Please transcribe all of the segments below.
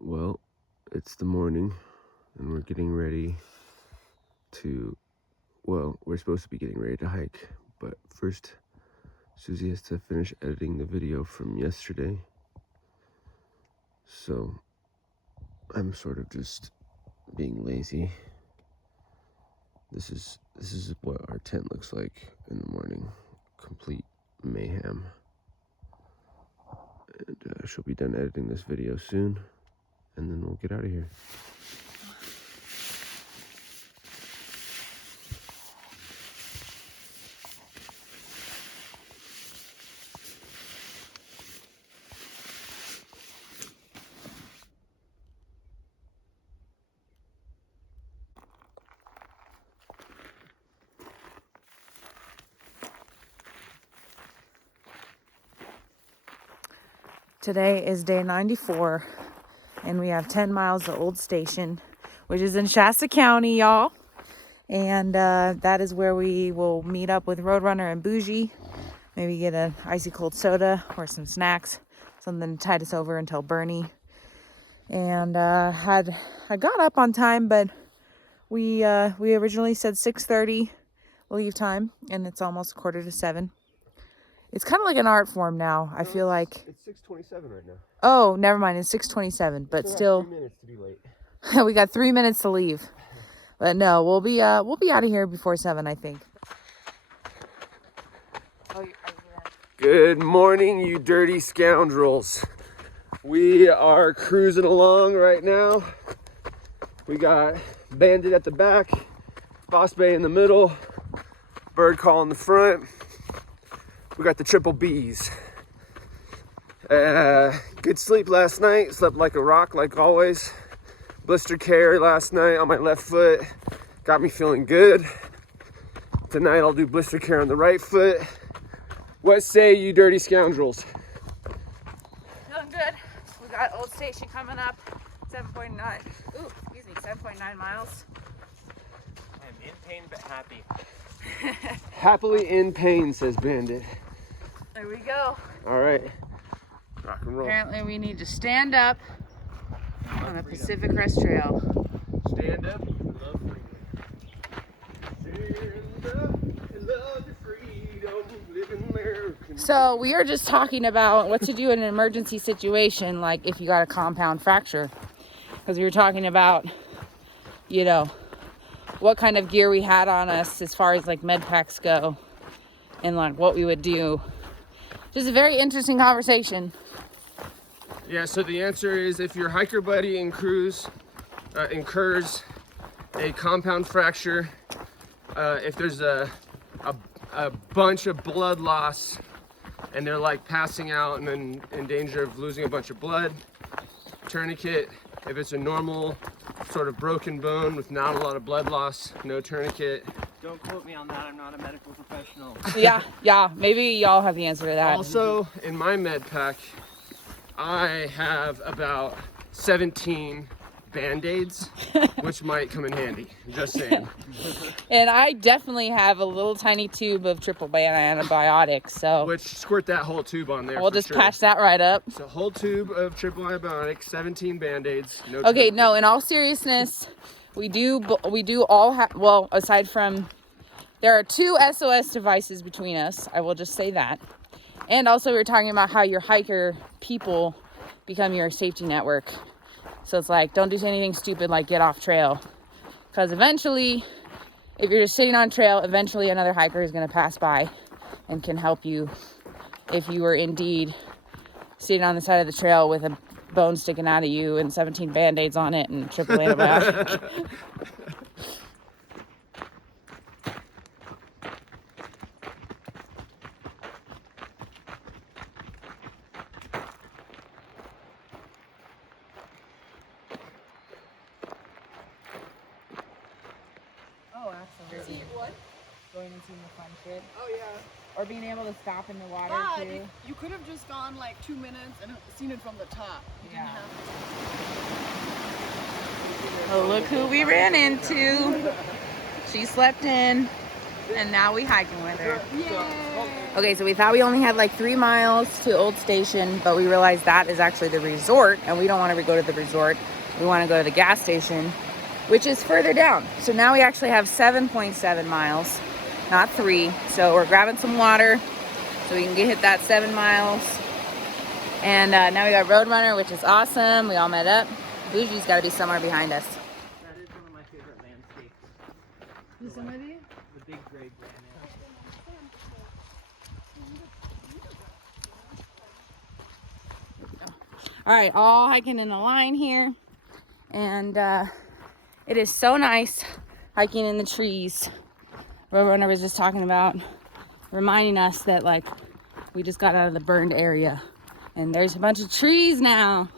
Well, it's the morning and we're getting ready to, well, we're supposed to be getting ready to hike, but first Susie has to finish editing the video from yesterday. So I'm sort of just being lazy. This is what our tent looks like in the morning. Complete mayhem. And she'll be done editing this video soon, and then we'll get out of here. Today is day 94, and we have 10 miles to Old Station, which is in Shasta County, y'all. And that is where we will meet up with Roadrunner and Bougie. Maybe get an icy cold soda or some snacks, something to tide us over until Bernie. And I got up on time, but we originally said 6:30 leave time, and it's almost 6:45. It's kind of like an art form now. I feel like it's 6:27 right now. Oh, never mind. It's 6:27, but still 3 minutes to be late. we got 3 minutes to leave. But no, we'll be out of here before 7, I think. Good morning, you dirty scoundrels. We are cruising along right now. We got Bandit at the back, Boss Bay in the middle, Birdcall in the front. We got the triple B's. Good sleep last night. Slept like a rock, like always. Blister care last night on my left foot. Got me feeling good. Tonight I'll do blister care on the right foot. What say you dirty scoundrels? Feeling good. We got Old Station coming up. 7.9 miles. I'm in pain but happy. Happily in pain, says Bandit. There we go. All right. Rock and roll. Apparently we need to stand up on the Pacific Crest Trail. Stand up, you love freedom. Stand up, you love your freedom. Live in America. So we are just talking about what to do in an emergency situation, like if you got a compound fracture. Because we were talking about, what kind of gear we had on us as far as like med packs go and like what we would do. Just a very interesting conversation. Yeah, so the answer is if your hiker buddy incurs a compound fracture, if there's a bunch of blood loss and they're like passing out and then in danger of losing a bunch of blood, tourniquet. If it's a normal sort of broken bone with not a lot of blood loss, no tourniquet. Don't quote me on that. I'm not a medical professional. Yeah. Maybe y'all have the answer to that. Also, in my med pack, I have about 17 Band-Aids, which might come in handy. Just saying. And I definitely have a little tiny tube of triple band antibiotics, so Which squirt that whole tube on there. we'll just patch that right up. So a whole tube of triple antibiotics, 17 Band-Aids. No Okay, tourniquet. no, in all seriousness, we do all have, well, aside from, there are 2 SOS devices between us. I will just say that. And also we were talking about how your hiker people become your safety network. So it's like, don't do anything stupid like get off trail. Because eventually, if you're just sitting on trail, eventually another hiker is going to pass by and can help you if you were indeed sitting on the side of the trail with a bone sticking out of you and 17 Band-Aids on it and triple antibiotic. Oh, absolutely. What? Going and seeing the fun shit. Oh yeah. Or being able to stop in the water But too. you could have just gone like 2 minutes and seen it from the top. You didn't Yeah. have Oh, look who we ran into. She slept in, and now we hiking with her. to. Yay! Okay, so we thought we only had like 3 miles to Old Station, but we realized that is actually the resort, and we don't want to go to the resort. We want to go to the gas station, which is further down. So now we actually have 7.7 miles, not 3. So we're grabbing some water so we can hit that 7 miles. And now we got Roadrunner, which is awesome. We all met up. Bougie's got to be somewhere behind us. That is one of my favorite landscapes. Yosemite? The big gray granite. All right, all hiking in a line here. And it is so nice hiking in the trees. Roadrunner was just talking about, reminding us that like we just got out of the burned area. And there's a bunch of trees now.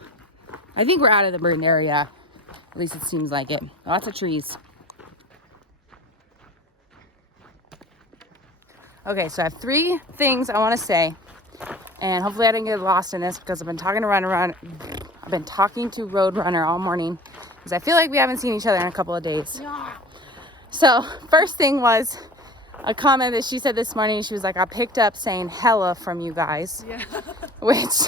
I think we're out of the burned area. At least it seems like it. Lots of trees. Okay, so I have 3 things I want to say. And hopefully I didn't get lost in this because I've been talking to Roadrunner all morning because I feel like we haven't seen each other in a couple of days. Yeah. So first thing was a comment that she said this morning. She was like, I picked up saying hella from you guys. Yeah. Which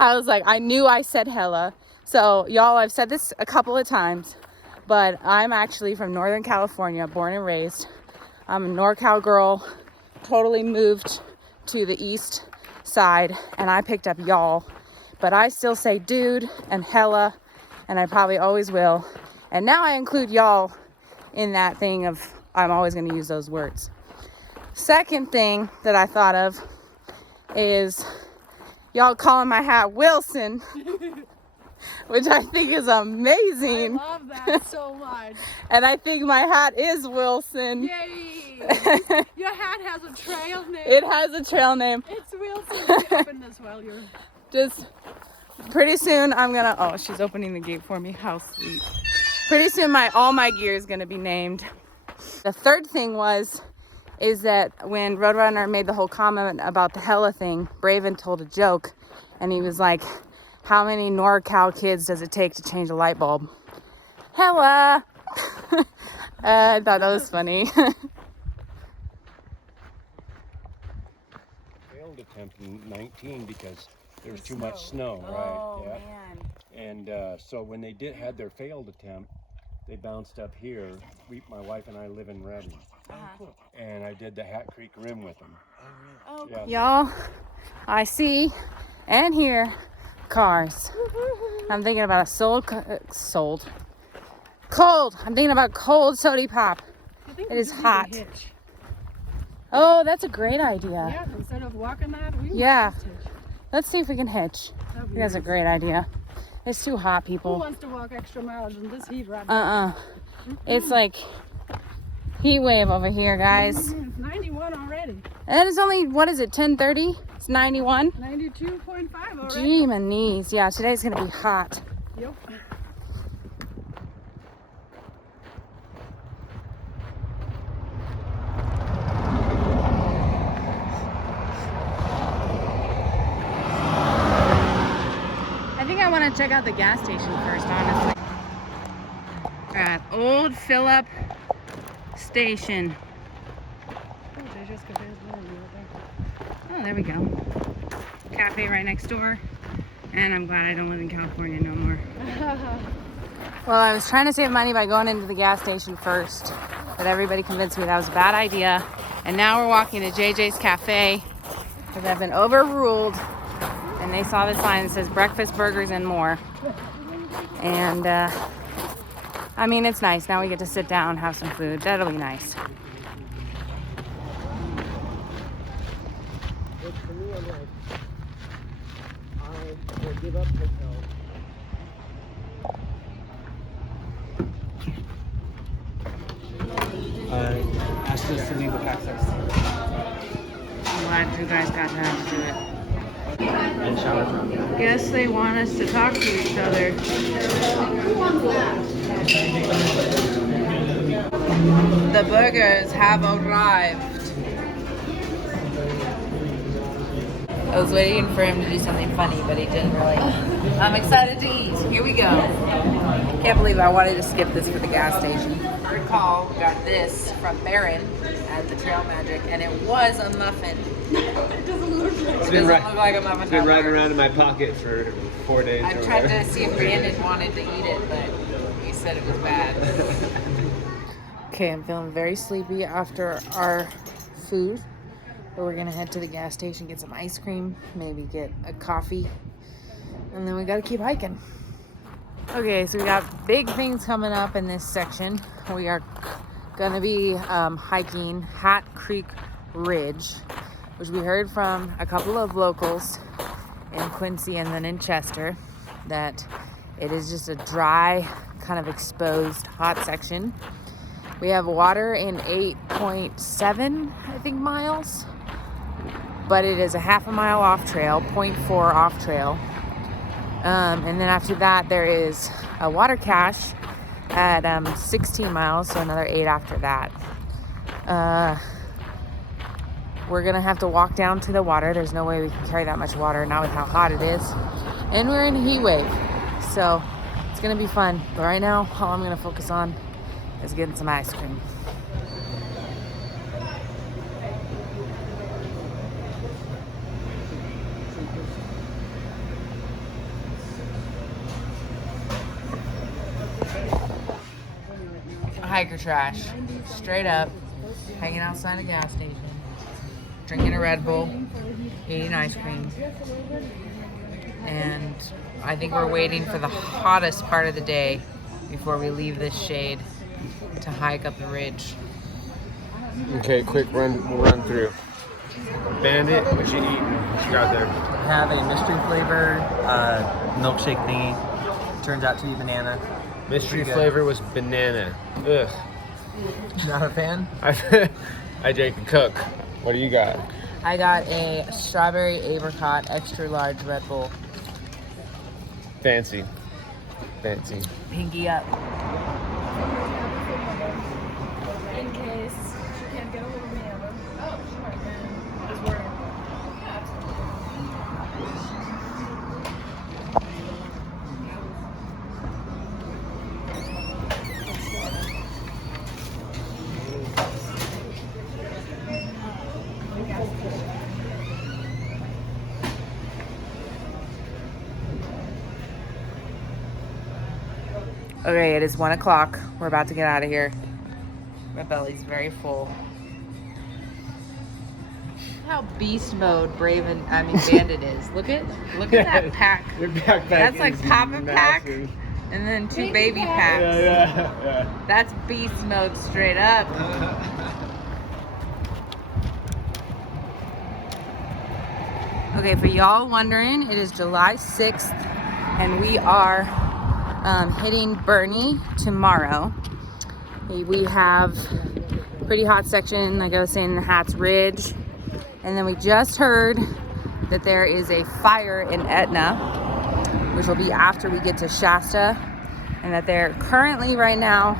I was like, I knew I said hella. So y'all, I've said this a couple of times, but I'm actually from Northern California, born and raised. I'm a NorCal girl, totally moved to the east side, and I picked up y'all, but I still say dude and hella, and I probably always will. And now I include y'all in that thing of I'm always going to use those words. Second thing that I thought of is y'all calling my hat Wilson, which I think is amazing. I love that so much. And I think my hat is Wilson. Yay! Your hat has a trail name. It has a trail name. It's Wilson. Open this while you're... Just pretty soon I'm gonna, oh, she's opening the gate for me. How sweet. Pretty soon all my gear is gonna be named. The third thing is that when Roadrunner made the whole comment about the hella thing, Braven told a joke, and he was like, how many NorCal kids does it take to change a light bulb? Hella! I thought that was funny. Failed attempt in 19 because there was too much snow, right? Yeah. Man. And so when they had their failed attempt, they bounced up here. My wife and I live in Redding. And I did the Hat Creek Rim with them. Oh, yeah. Y'all, I see and hear cars. I'm thinking about cold. I'm thinking about cold soda pop. It is hot. Oh, that's a great idea. Yeah, instead of walking that, we Yeah. just hitch. Let's see if we can hitch. That's a great idea. It's too hot, Who people. wants to walk extra miles in this heat right now? It's like heat wave over here, guys. It's 91 already. And it is only, what is it, 10:30? It's 91. 92.5 already. Gee, my knees. Yeah, today's gonna be hot. Yep. I think I want to check out the gas station first, honestly. We're at Old Phillip Station. Oh, there we go. Cafe right next door. And I'm glad I don't live in California no more. Well, I was trying to save money by going into the gas station first, but everybody convinced me that was a bad idea. And now we're walking to JJ's Cafe because I've been overruled. And they saw this sign that says breakfast, burgers, and more. And I mean, it's nice. Now we get to sit down, have some food. That'll be nice. For me, I'm like, I will give up hotel. Asked us to leave with access. I'm glad you guys got time to do it. And shower from you. Guess they want us to talk to each other. The burgers have arrived. I was waiting for him to do something funny, but he didn't really. I'm excited to eat. Here we go. Can't believe I wanted to skip this for the gas station. Birdcall got this from Barron at the Trail Magic, and it was a muffin. It doesn't look like It's It been, doesn't look like I'm having it's been riding around in my pocket for 4 days. I or tried whatever. to see if Brandon wanted to eat it, but he said it was bad. Okay, I'm feeling very sleepy after our food. But we're gonna head to the gas station, get some ice cream, maybe get a coffee, and then we gotta keep hiking. Okay, so we got big things coming up in this section. We are gonna be hiking Hat Creek Ridge, which we heard from a couple of locals in Quincy and then in Chester that it is just a dry, kind of exposed, hot section. We have water in 8.7, I think, miles, but it is a half a mile off trail, 0.4 off trail. And then after that, there is a water cache at 16 miles, so another 8 after that. We're gonna have to walk down to the water. There's no way we can carry that much water, not with how hot it is. And we're in a heat wave, so it's gonna be fun. But right now, all I'm gonna focus on is getting some ice cream. Hiker trash, straight up, hanging outside a gas station, drinking a Red Bull, eating ice cream, and I think we're waiting for the hottest part of the day before we leave this shade to hike up the ridge. Okay, quick run through. Bandit, what you eating? What you got there? Have a mystery flavor milkshake thingy. Turns out to be banana. Mystery Pretty good. flavor was banana. Ugh. Not a fan? I drank a Coke. What do you got? I got a strawberry apricot extra large Red Bull. Fancy. Fancy. Pinky up. in case she can't get a hold of me ever. Oh, sure. And just worry. Okay, it is 1 o'clock. We're about to get out of here. My belly's very full. How beast mode Bandit is. Look at that pack. Your backpack That's like is Papa Pack massive. and then 2 baby packs. Yeah. That's beast mode straight up. Okay, for y'all wondering, it is July 6th and we are hitting Bernie tomorrow. We have pretty hot section, like I was saying, the Hats Ridge. And then we just heard that there is a fire in Etna, which will be after we get to Shasta. And that there currently right now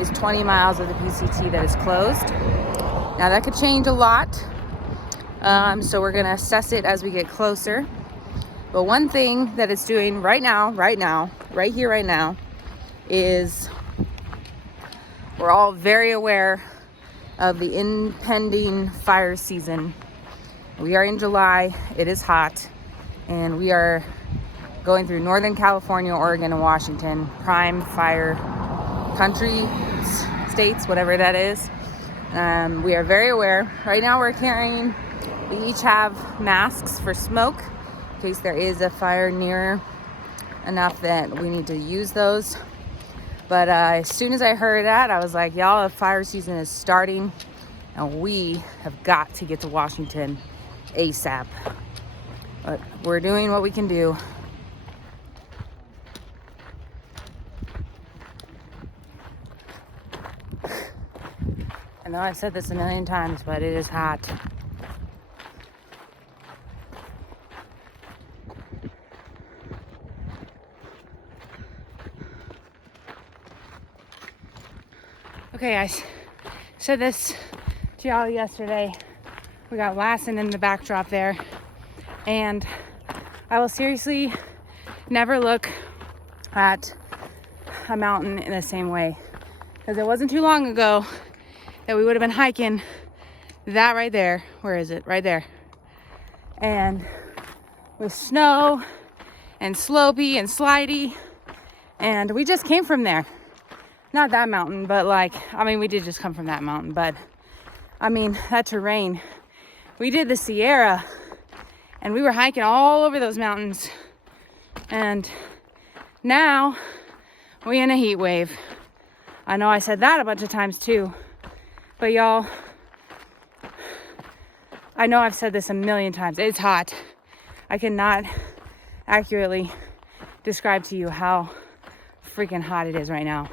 is 20 miles of the PCT that is closed. Now that could change a lot. So we're gonna assess it as we get closer. But one thing that it's doing right now, is we're all very aware of the impending fire season. We are in July, it is hot, and we are going through Northern California, Oregon, and Washington, prime fire country, states, whatever that is. We are very aware. Right now we each have masks for smoke, in case there is a fire near enough that we need to use those. But as soon as I heard that, I was like, y'all, the fire season is starting and we have got to get to Washington ASAP. But we're doing what we can do. I know I've said this a million times, but it is hot. Okay, I said this to y'all yesterday. We got Lassen in the backdrop there. And I will seriously never look at a mountain in the same way. Because it wasn't too long ago that we would have been hiking that right there. Where is it? Right there. and with snow and slopey and slidey. And we just came from there. Not that mountain, but like, I mean, we did just come from that mountain, but I mean, that terrain. We did the Sierra and we were hiking all over those mountains. And now we're in a heat wave. I know I said that a bunch of times too, but y'all, I know I've said this a million times. It's hot. I cannot accurately describe to you how freaking hot it is right now.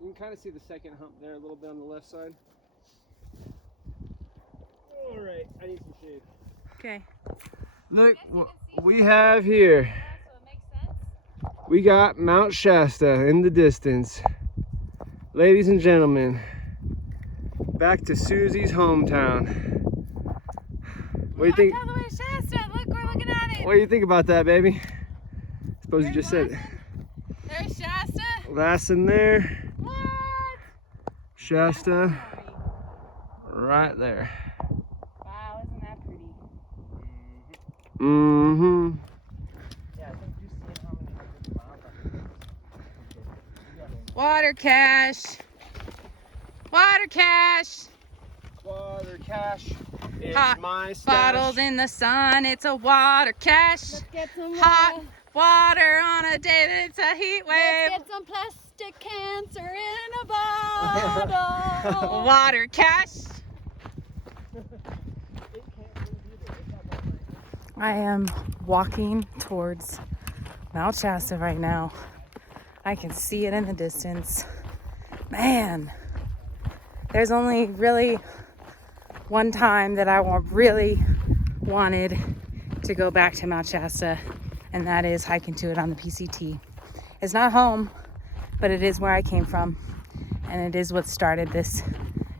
You can kind of see the second hump there a little bit on the left side. All right, I need some shade. Okay. Look what we have here. We got Mount Shasta in the distance. Ladies and gentlemen, back to Susie's hometown. What do you think? Shasta. Look, we're looking at it. What do you think about that, baby? Suppose you just said it. There's Shasta. Last in there. What? Shasta. Right there. Wow, isn't that pretty? Mm-hmm. Water cache. Water cache. Water cache is Hot my stash. Bottles in the sun. It's a water cache. Let's get some Hot water on a day that it's a heat wave. Let's get some plastic cancer in a bottle. Water cache. I am walking towards Mount Shasta right now. I can see it in the distance. Man, there's only really one time that I really wanted to go back to Mount Shasta, and that is hiking to it on the PCT. It's not home, but it is where I came from, and it is what started this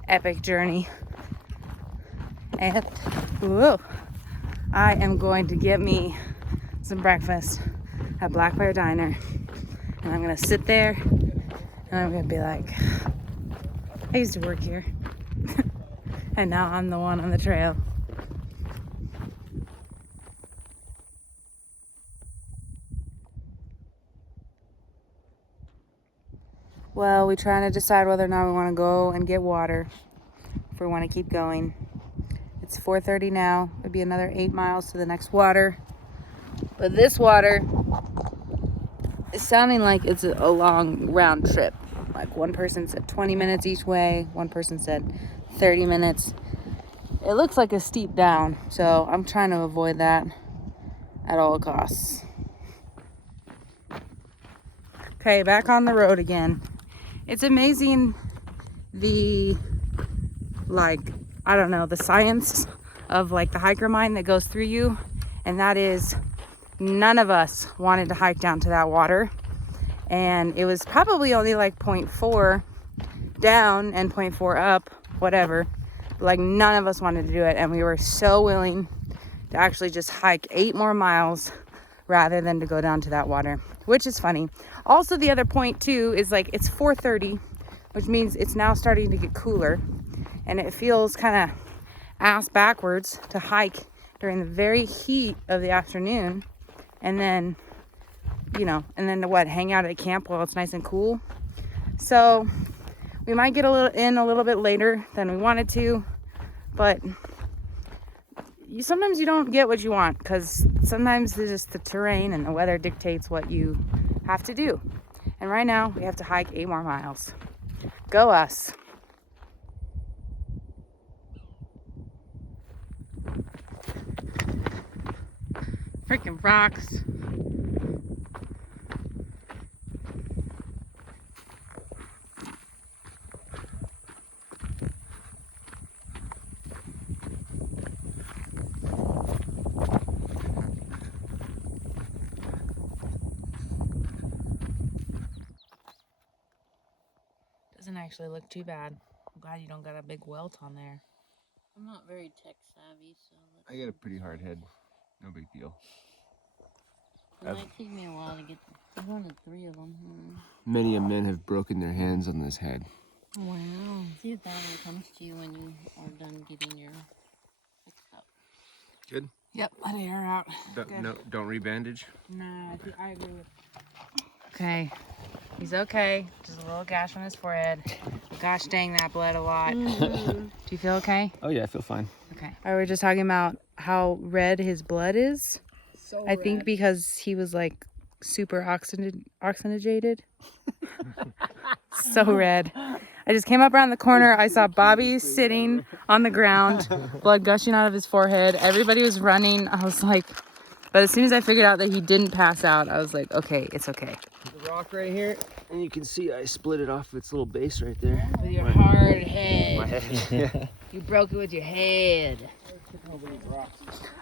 epic journey. And whoa, I am going to get me some breakfast at Black Bear Diner, and I'm gonna sit there and I'm gonna be like, I used to work here and now I'm the one on the trail. Well, we're trying to decide whether or not we want to go and get water, if we want to keep going. It's 4:30 now. It'd be another 8 miles to the next water. But this water is sounding like it's a long round trip. Like one person said 20 minutes each way. One person said 30 minutes. It looks like a steep down. So I'm trying to avoid that at all costs. Okay, back on the road again. It's amazing the, like, I don't know, the science of like the hiker mind that goes through you. And that is, none of us wanted to hike down to that water. And it was probably only like 0.4 down and 0.4 up, whatever. But like none of us wanted to do it. And we were so willing to actually just hike 8 more miles rather than to go down to that water, which is funny. Also, the other point too is like it's 4:30, which means it's now starting to get cooler. And it feels kind of ass backwards to hike during the very heat of the afternoon. And then, you know, and then to what, hang out at camp while it's nice and cool. So we might get a little bit later than we wanted to, but sometimes you don't get what you want, because sometimes it's just the terrain and the weather dictates what you have to do. And right now we have to hike 8 more miles. Go us. Freaking rocks. Doesn't actually look too bad. I'm glad you don't got a big welt on there. I'm not very tech savvy, so I got a pretty hard head. No big deal. It might take me a while to get. I wanted 3 of them. Many a men have broken their hands on this head. Wow. See if that one comes to you when you are done getting your fixed up. Good. Yep, let it air out. Don't rebandage. Nah, I agree with. Okay, he's okay. Just a little gash on his forehead. Gosh dang, that bled a lot. Do you feel okay? Oh yeah, I feel fine. Okay. We were just talking about how red his blood is. So I think because he was like super oxygenated. So red. I just came up around the corner. I saw Bobby sitting on the ground, blood gushing out of his forehead. Everybody was running. I was like, but as soon as I figured out that he didn't pass out, I was like, okay, it's okay. The rock right here, and you can see I split it off its little base right there. With your hard head. My head. You broke it with your head.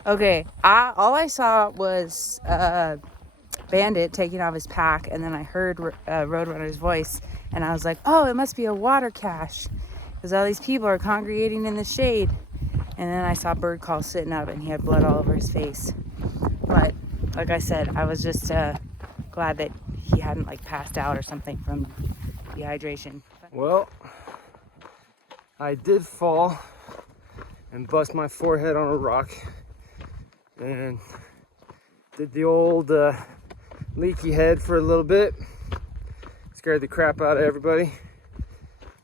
Okay, all I saw was Bandit taking off his pack, and then I heard Roadrunner's voice, and I was like, oh, it must be a water cache, because all these people are congregating in the shade. And then I saw Birdcall sitting up, and he had blood all over his face. But like I said, I was just glad that he hadn't like passed out or something from dehydration. Well, I did fall and bust my forehead on a rock, and did the old leaky head for a little bit. Scared the crap out of everybody,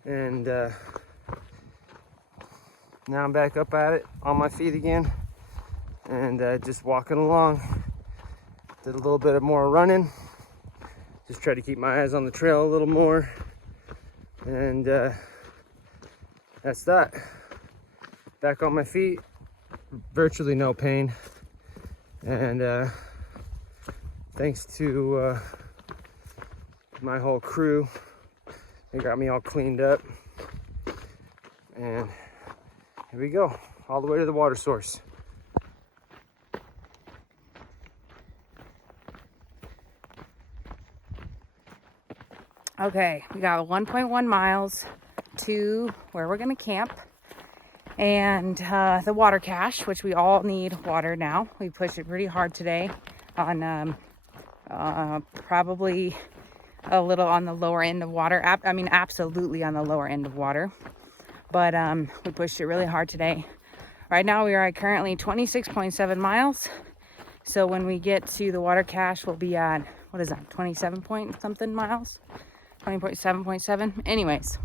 and now I'm back up at it on my feet again, and just walking along. Did a little bit of more running, just try to keep my eyes on the trail a little more, and that's that. Back on my feet, virtually no pain, and thanks to my whole crew, they got me all cleaned up, and here we go, all the way to the water source. Okay, we got 1.1 miles to where we're gonna camp, and the water cache, which we all need water now. We pushed it pretty hard today on probably a little on the lower end of water. Absolutely on the lower end of water, but we pushed it really hard today. Right now we are at currently 26.7 miles. So when we get to the water cache, we'll be at, what is that, 27 point something miles? 20.7.7. Anyways,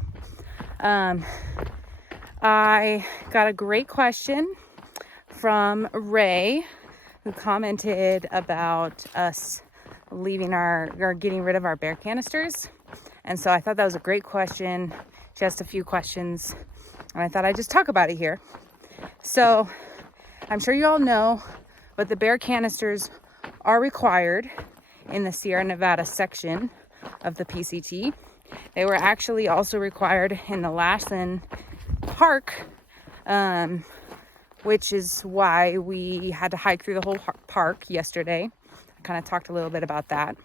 I got a great question from Ray, who commented about us leaving or getting rid of our bear canisters. And so I thought that was a great question. She asked a few questions, and I thought I'd just talk about it here. So I'm sure you all know, but the bear canisters are required in the Sierra Nevada section of the PCT. They were actually also required in the Lassen Park, which is why we had to hike through the whole park yesterday. I kind of talked a little bit about that.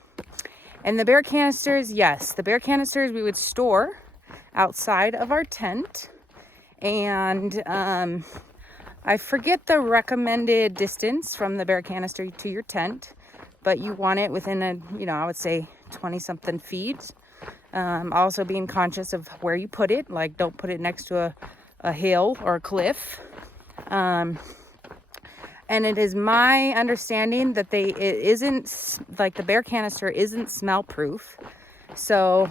And the bear canisters, yes, the bear canisters we would store outside of our tent. And I forget the recommended distance from the bear canister to your tent, but you want it within I would say 20 something feet. Also being conscious of where you put it, like don't put it next to a hill or a cliff. And it is my understanding that it isn't, like the bear canister isn't smell proof. So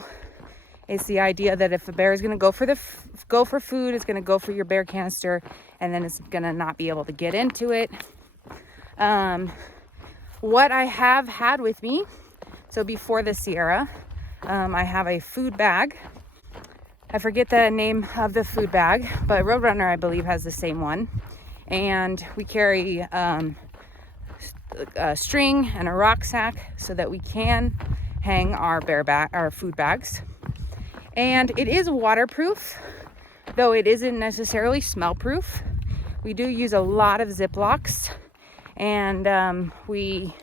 it's the idea that if a bear is going to go for food, it's going to go for your bear canister, and then it's going to not be able to get into it. What I have had with me, so before the Sierra, I have a food bag. I forget the name of the food bag, but Roadrunner, I believe, has the same one. And we carry a string and a rucksack so that we can hang our food bags. And it is waterproof, though it isn't necessarily smell proof. We do use a lot of Ziplocs, and we,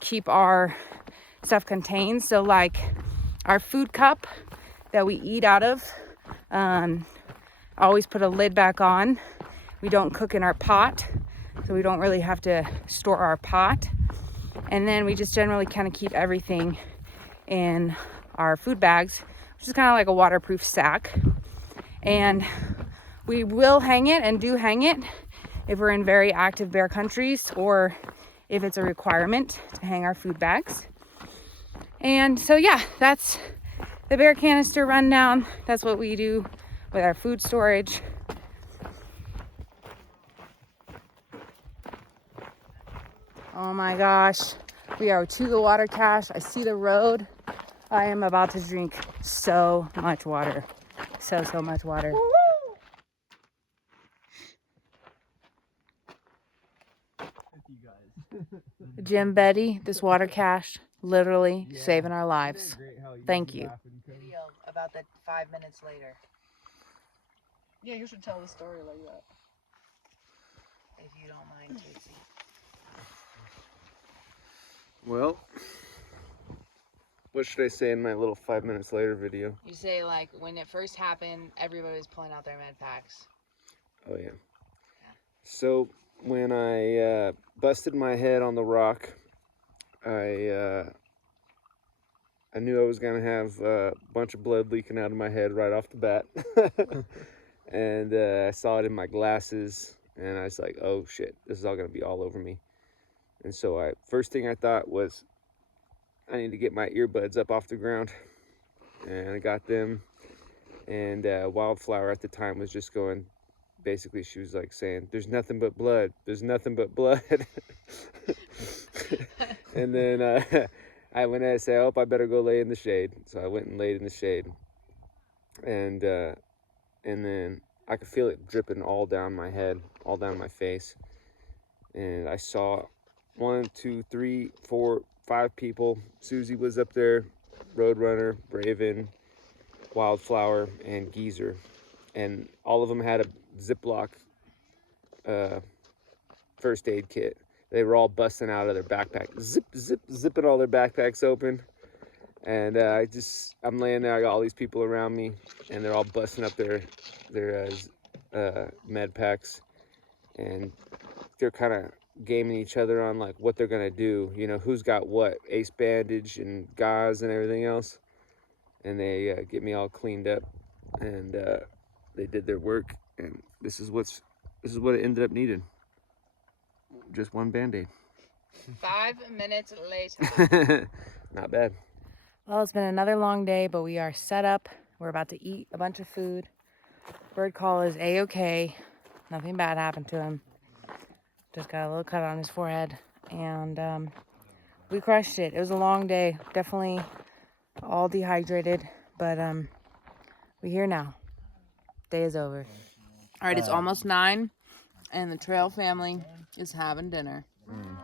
keep our stuff contained. So like our food cup that we eat out of, always put a lid back on. We don't cook in our pot, so we don't really have to store our pot. And then we just generally kind of keep everything in our food bags, which is kind of like a waterproof sack. And we will hang it and do hang it if we're in very active bear countries or if it's a requirement to hang our food bags. And so yeah, that's the bear canister rundown. That's what we do with our food storage. Oh my gosh, we are to the water cache. I see the road. I am about to drink so much water. So much water. Jim, Betty, this water cache literally saving our lives. Thank you. Video about that 5 minutes later. Yeah, you should tell the story like that. If you don't mind, Casey. Well, what should I say in my little 5 minutes later video? You say like when it first happened, everybody was pulling out their med packs. Oh yeah. So when I busted my head on the rock, I knew I was gonna have a bunch of blood leaking out of my head right off the bat. And I saw it in my glasses, and I was like, oh shit, this is all gonna be all over me. And so first thing I thought was, I need to get my earbuds up off the ground. And I got them, and Wildflower at the time was just going, basically she was like saying, there's nothing but blood, there's nothing but blood. And then I went and said, oh, I better go lay in the shade. So I went and laid in the shade, and then I could feel it dripping all down my head, all down my face. And I saw 1, 2, 3, 4, 5 people. Susie was up there, Roadrunner, Braven, Wildflower, and Geezer. And all of them had a Ziploc first aid kit. They were all busting out of their backpack, zipping all their backpacks open. And I'm laying there, I got all these people around me, and they're all busting up their med packs. And they're kind of gaming each other on like what they're gonna do, you know, who's got what, ace bandage and gauze and everything else. And they get me all cleaned up, and they did their work, and this is what it ended up needing. Just one Band-Aid. 5 minutes later. Not bad. Well, it's been another long day, but we are set up. We're about to eat a bunch of food. Birdcall is A-okay. Nothing bad happened to him. Just got a little cut on his forehead. And we crushed it. It was a long day. Definitely all dehydrated. But we're here now. Day is over. All right, it's almost 9. And the trail family is having dinner. Mm-hmm.